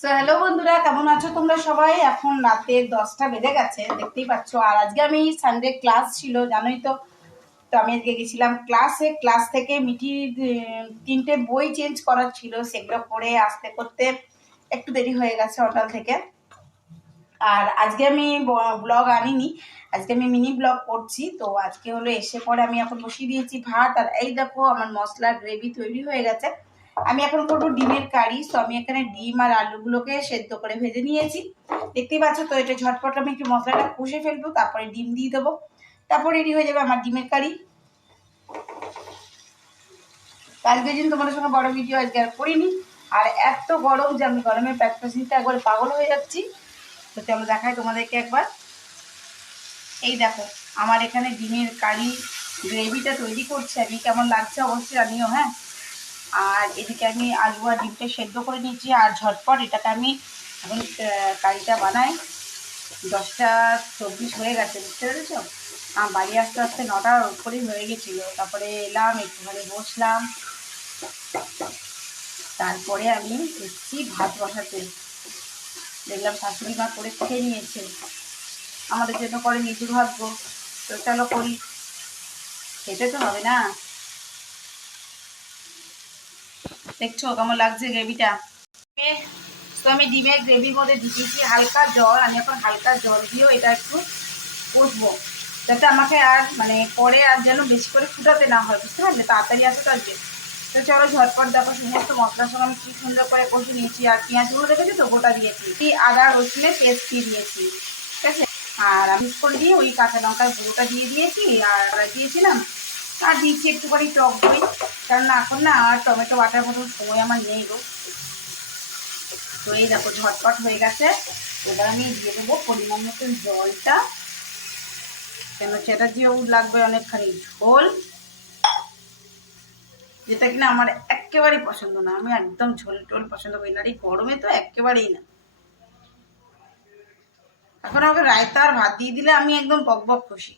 So hello বন্ধুরা, কেমন আছো তোমরা সবাই? এখন রাতে 10টা বেজে গেছে, দেখতেই পাচ্ছ। আর আজকে আমি সানডে ক্লাস ছিল, জানোই তো। তো আমি আজকে গেছিলাম ক্লাস থেকে মিঠির 3টে বই চেঞ্জ করার ছিল, সেগুলো পড়ে আসতে করতে একটু দেরি হয়ে গেছে হোটেল থেকে। আর আজকে আমি ব্লগ আনিনি, আজকে আমি মিনি ব্লগ করছি। তো আজকে হলো এসে পরে আমি এখন বসিয়ে দিয়েছি ভাত। আর এই দেখো আমার মশলা গ্রেভি তৈরি হয়ে গেছে। আমি এখন করবো ডিমের কারি। তো আমি এখানে ডিম আর আলুগুলোকে সেদ্ধ করে ভেজে নিয়েছি, দেখতেই পাচ্ছ। তো এটা ঝটপট আমি একটু মশলাটা কষে ফেলবো, তারপরে ডিম দিয়ে দেবো, তারপর রেডি হয়ে যাবে আমার ডিমের কারি। আজকের দিন তোমাদের সঙ্গে বড় ভিডিও আজকে আর করিনি। আর এত গরম যে আমি গরমে প্যাকপ্যাসিতে একবার পাগল হয়ে যাচ্ছি। তো চলো দেখাই তোমাদেরকে একবার। এই দেখো আমার এখানে ডিমের কারি গ্রেভিটা তৈরি করছি আমি, কেমন লাগছে অবশ্যই জানিও, হ্যাঁ। আর এদিকে আমি আলু আর ডিমটা সেদ্ধ করে নিয়েছি। আর ঝটপট এটাকে আমি এখন কারিটা বানাই। 10টা 24 হয়ে গেছে, বুঝতে পেরেছ। বাড়ি আসতে আসতে 9টার উপরেই হয়ে গেছিলো। তারপরে এলাম, একটুখানি বসলাম, তারপরে আমি এসেছি ভাত বসাতে। দেখলাম শাশুড়ি মা করে খেয়ে নিয়েছে, আমাদের জন্য করে নিজের ভাববো। তো চলো করি, খেতে তো হবে না। দেখছো কেমন লাগছে গ্রেভিটা। তো আমি ডিমের গ্রেভির মধ্যে দিয়েছি হালকা জল। আমি এখন হালকা জল দিয়েও এটা একটু কষবো, যাতে আমাকে আর মানে পরে আর যেন বেশি করে ফুটাতে না হয়, বুঝতে পারলে, তাড়াতাড়ি আসে আসবে। তো চলো ঝটপট দেখো, সমস্ত মশলার সঙ্গে আমি কি সুন্দর করে কষে নিয়েছি। আর পেঁয়াজগুলো দেখেছি তো গোটা দিয়েছি, আদা রসুনের পেস্ট দিয়ে দিয়েছি, ঠিক আছে। আর আমি করে দিয়ে ওই কাঁচা লঙ্কার গুঁড়োটা দিয়ে দিয়েছি, আর দিয়েছিলাম আর দিয়েছি একটুখানি টক দই। কারণ এখন না আর টমেটো বাটার মতো সময় আমার নেই গো। তো এই দেখো ঝটপট হয়ে গেছে। এবার আমি দিয়ে দেবো পরিমাণ মতন জলটা, কেন সেটা দিয়েও লাগবে অনেকখানি ঝোল, যেটা কিনা আমার একেবারেই পছন্দ না। আমি একদম ঝোল টোল পছন্দ করি না, এই গরমে তো একেবারেই না। এখন আমাকে রায়তা আর ভাত দিয়ে দিলে আমি একদম বক বক খুশি।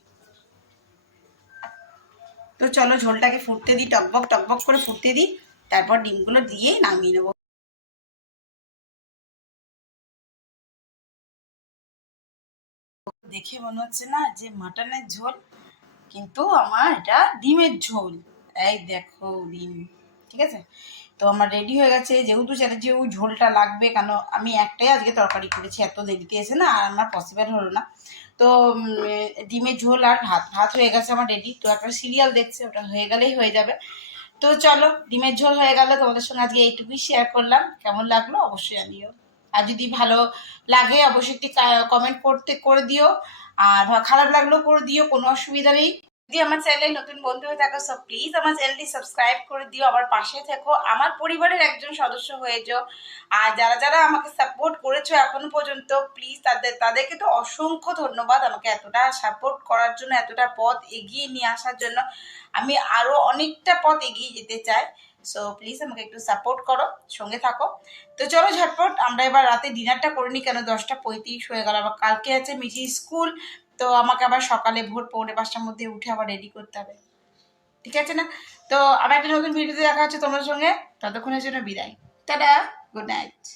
তো চলো ঝোলটাকে ফুটতে দিই, টকবক টকবক করে ফুটতে দিই, তারপর ডিমগুলো দিয়ে নামিয়ে নেবো। দেখে মনে হচ্ছে না যে মাটনের ঝোল, কিন্তু আমার এটা ডিমের ঝোল। এই দেখো ডিম, ঠিক আছে। তো আমার রেডি হয়ে গেছে, যেহেতু সেটা যেহেতু ঝোলটা লাগবে, কেন আমি একটাই আজকে তরকারি করেছি, এত দেরিতে এসে না আর আমার পসিবল হলো না। তো ডিমের ঝোল আর ভাত ভাত হয়ে গেছে আমার রেডি। তো একটা সিরিয়াল দেখছে, ওটা হয়ে গেলেই হয়ে যাবে। তো চলো ডিমের ঝোল হয়ে গেল, তোমাদের সঙ্গে আজকে এইটুকুই শেয়ার করলাম। কেমন লাগলো অবশ্যই জানিও। আর যদি ভালো লাগে অবশ্যই একটি কমেন্ট করে দিও। আর খারাপ লাগলেও করে দিও, কোনো অসুবিধা নেই। যদি আমার চ্যানেলে নতুন বন্ধু হয়ে থাকো, সব প্লিজ আমার চ্যানেলটি সাবস্ক্রাইব করে দিও, আমার পাশে থেকো, আমার পরিবারের একজন সদস্য হয়ে যাও। আর যারা যারা আমাকে সাপোর্ট করেছো এখনো পর্যন্ত, প্লিজ তাদেরকে তো অসংখ্য ধন্যবাদ, আমাকে এতটা সাপোর্ট করার জন্য, এতটা পথ এগিয়ে নিয়ে আসার জন্য। আমি আরো অনেকটা পথ এগিয়ে যেতে চাই। সো প্লিজ আমাকে একটু সাপোর্ট করো, সঙ্গে থাকো। তো চলো ঝটপট আমরা এবার রাতে ডিনারটা করে নিই, কেন 10টা 35 হয়ে গেল, আবার কালকে আছে মিঠি স্কুল। তো আমাকে আবার সকালে ভোর 4:45টার মধ্যে উঠে আবার রেডি করতে হবে, ঠিক আছে না। তো আবার একটা নতুন ভিডিওতে দেখা হচ্ছে তোমার সঙ্গে, ততক্ষণের জন্য বিদায়, টাটা, গুড নাইট।